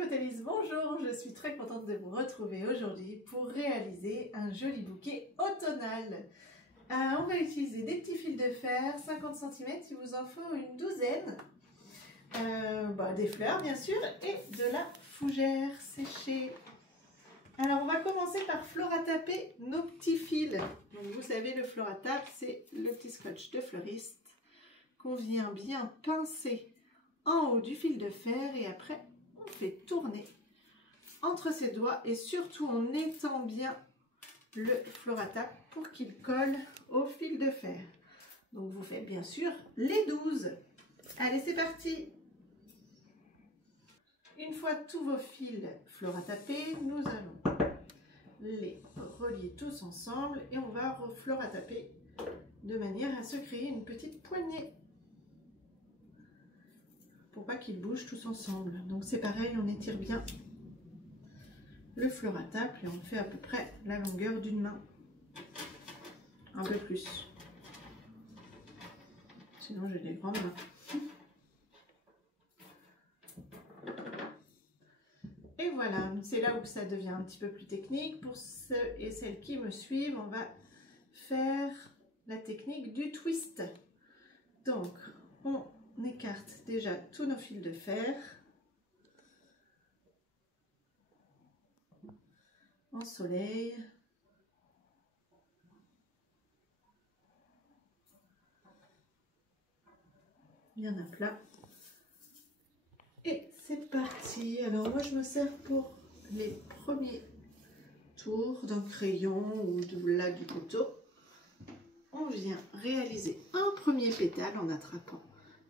Cocotelis, bonjour, je suis très contente de vous retrouver aujourd'hui pour réaliser un joli bouquet automnal. On va utiliser des petits fils de fer, 50 cm, il vous en faut une douzaine, des fleurs bien sûr, et de la fougère séchée. Alors on va commencer par florataper nos petits fils. Donc vous savez, le floratap, c'est le petit scotch de fleuriste qu'on vient bien pincer en haut du fil de fer et après on fait tourner entre ses doigts et surtout on étend bien le floratap pour qu'il colle au fil de fer. Donc vous faites bien sûr les 12. Allez, c'est parti. Une fois tous vos fils floratapés, nous allons les relier tous ensemble et on va reflorataper de manière à se créer une petite poignée pour pas qu'ils bougent tous ensemble. Donc c'est pareil, on étire bien le floratap et on fait à peu près la longueur d'une main, un peu plus, sinon j'ai des grandes mains. Et voilà, c'est là où ça devient un petit peu plus technique. Pour ceux et celles qui me suivent, on va faire la technique du twist. Donc on écarte déjà tous nos fils de fer en soleil. Bien à plat. Et c'est parti. Alors moi je me sers pour les premiers tours d'un crayon ou du couteau. On vient réaliser un premier pétale en attrapant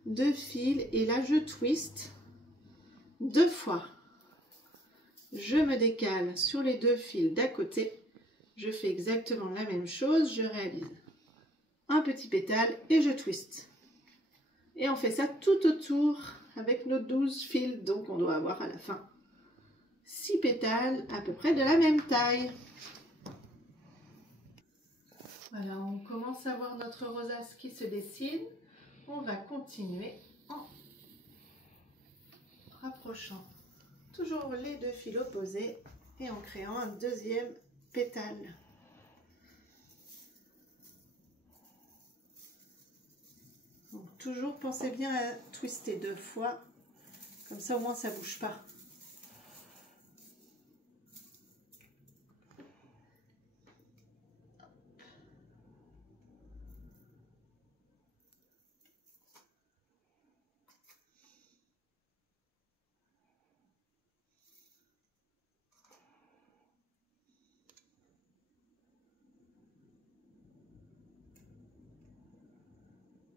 deux fils et là je twist deux fois. Je me décale sur les deux fils d'à côté. Je fais exactement la même chose. Je réalise un petit pétale et je twist. Et on fait ça tout autour avec nos 12 fils. Donc on doit avoir à la fin 6 pétales à peu près de la même taille. Voilà, on commence à voir notre rosace qui se dessine. On va continuer en rapprochant toujours les deux fils opposés et en créant un deuxième pétale. Donc, toujours pensez bien à twister deux fois, comme ça au moins ça ne bouge pas.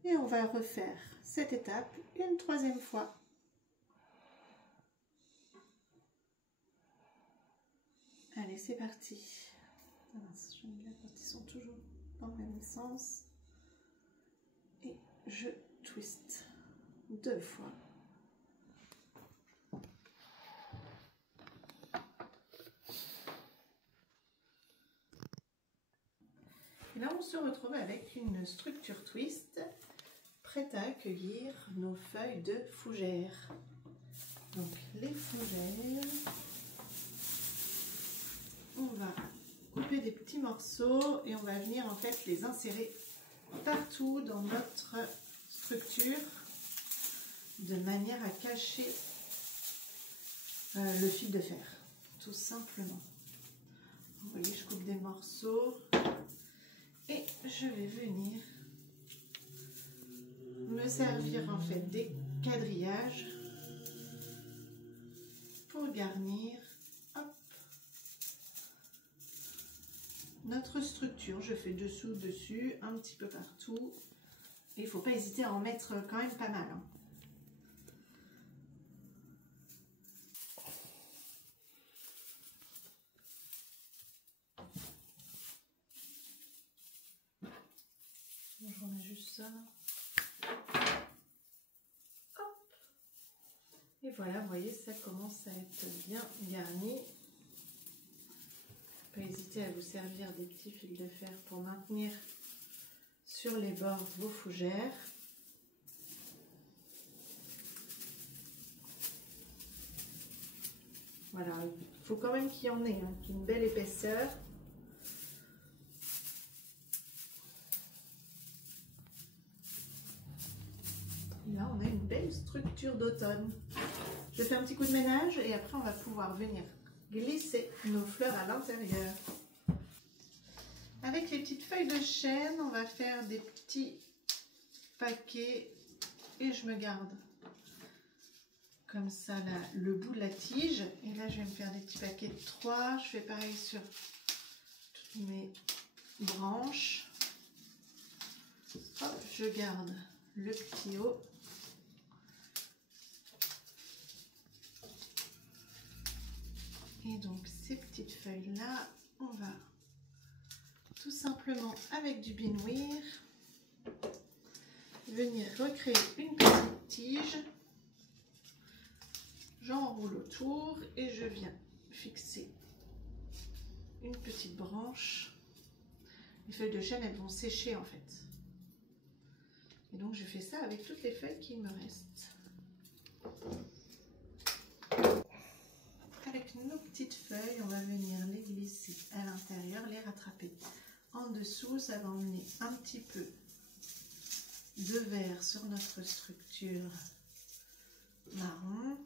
Et on va refaire cette étape une troisième fois. Allez, c'est parti. J'aime bien quand ils sont toujours dans le même sens. Et je twist deux fois. Et là, on se retrouve avec une structure twist prête à accueillir nos feuilles de fougère. Donc les fougères, on va couper des petits morceaux et on va venir en fait les insérer partout dans notre structure de manière à cacher le fil de fer, tout simplement. Vous voyez, je coupe des morceaux et je vais venir me servir en fait des quadrillages pour garnir notre structure. Je fais dessous, dessus, un petit peu partout. Et il ne faut pas hésiter à en mettre quand même pas mal. Bon, je remets juste ça. Et voilà, vous voyez, ça commence à être bien garni. Pas hésiter à vous servir des petits fils de fer pour maintenir sur les bords vos fougères. Voilà, il faut quand même qu'il y en ait, hein, une belle épaisseur. Et là, on a une belle structure d'automne. Je fais un petit coup de ménage et après, on va pouvoir venir glisser nos fleurs à l'intérieur. Avec les petites feuilles de chêne, on va faire des petits paquets et je me garde comme ça là, le bout de la tige. Et là, je vais me faire des petits paquets de 3. Je fais pareil sur toutes mes branches. Hop, je garde le petit haut. Et donc, ces petites feuilles-là, on va tout simplement, avec du binouir, venir recréer une petite tige. J'enroule autour et je viens fixer une petite branche. Les feuilles de chêne, elles vont sécher en fait. Et donc, je fais ça avec toutes les feuilles qui me restent. Avec nos petites feuilles, on va venir les glisser à l'intérieur, les rattraper en dessous. Ça va emmener un petit peu de vert sur notre structure marron.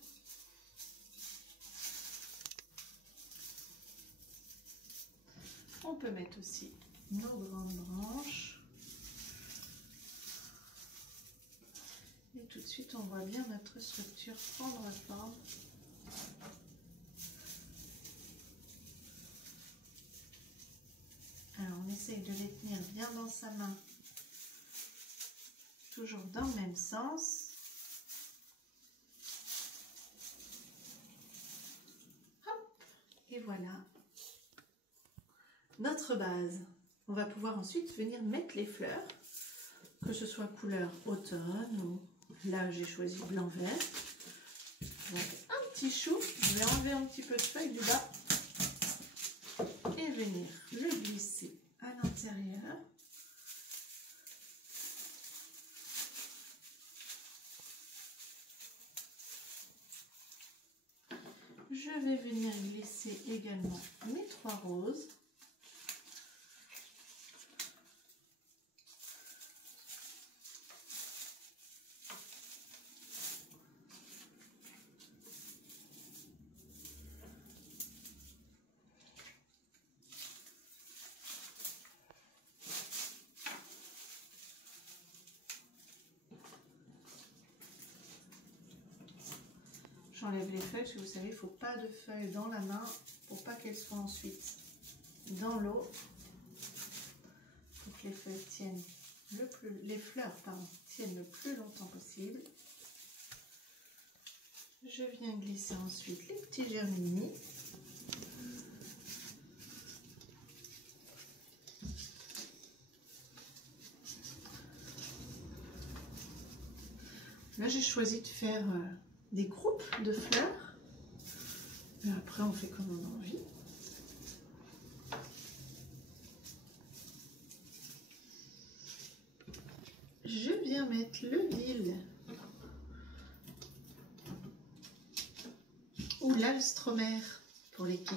On peut mettre aussi nos grandes branches. Et tout de suite, on voit bien notre structure prendre forme. Alors, on essaye de les tenir bien dans sa main, toujours dans le même sens. Hop, et voilà notre base. On va pouvoir ensuite venir mettre les fleurs, que ce soit couleur automne ou là j'ai choisi blanc-vert. Donc un petit chou, je vais enlever un petit peu de feuilles du bas et venir le glisser à l'intérieur. Je vais venir glisser également mes 3 roses. J'enlève les feuilles parce que vous savez, il ne faut pas de feuilles dans la main pour pas qu'elles soient ensuite dans l'eau. Il faut que les feuilles tiennent les fleurs tiennent le plus longtemps possible. Je viens glisser ensuite les petits germini. Là, j'ai choisi de faire des groupes de fleurs. Et après, on fait comme on a envie. Je viens mettre le lille ou l'alstromère pour les kits.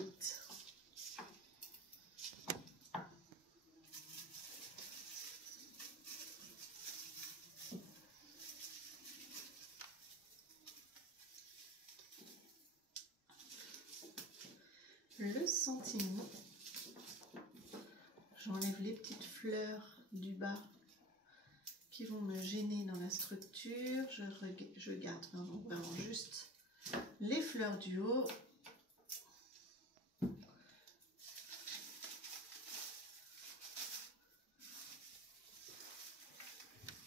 Le centimètre. J'enlève les petites fleurs du bas qui vont me gêner dans la structure. Je garde vraiment juste les fleurs du haut.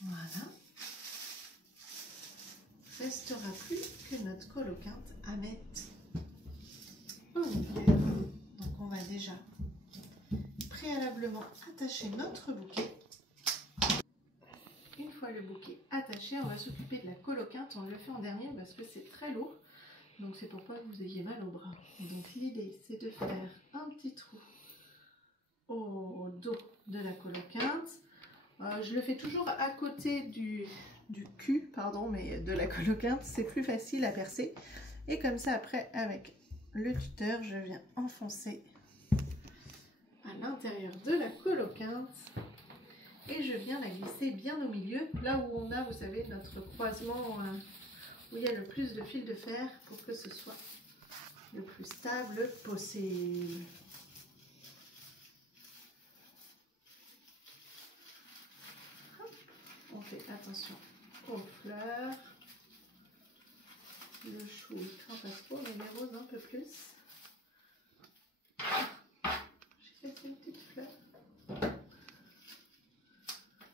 Voilà. Restera plus que notre colocante à mettre au milieu. Donc on va déjà préalablement attacher notre bouquet. Une fois le bouquet attaché, on va s'occuper de la colocante. On le fait en dernier parce que c'est très lourd. Donc c'est pourquoi vous ayez mal au bras. Donc l'idée c'est de faire un petit trou au dos de la colocante. Je le fais toujours à côté du cul, pardon, mais de la colocante. C'est plus facile à percer. Et comme ça après avec le tuteur, je viens enfoncer à l'intérieur de la coloquinte et je viens la glisser bien au milieu, là où on a, vous savez, notre croisement où il y a le plus de fil de fer pour que ce soit le plus stable possible. On fait attention aux fleurs. Le chou, il craint pas trop, mais les roses un peu plus. J'ai fait une petite fleur.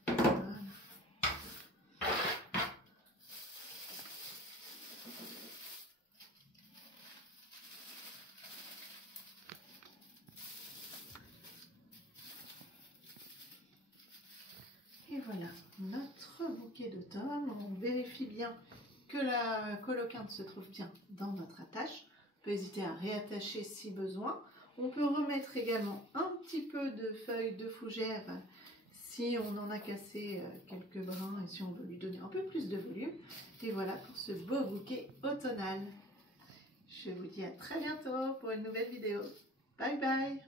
Voilà. Et voilà notre bouquet d'automne. On vérifie bien que la coloquinte se trouve bien dans notre attache. On peut hésiter à réattacher si besoin. On peut remettre également un petit peu de feuilles de fougère si on en a cassé quelques brins et si on veut lui donner un peu plus de volume. Et voilà pour ce beau bouquet automnal. Je vous dis à très bientôt pour une nouvelle vidéo. Bye bye!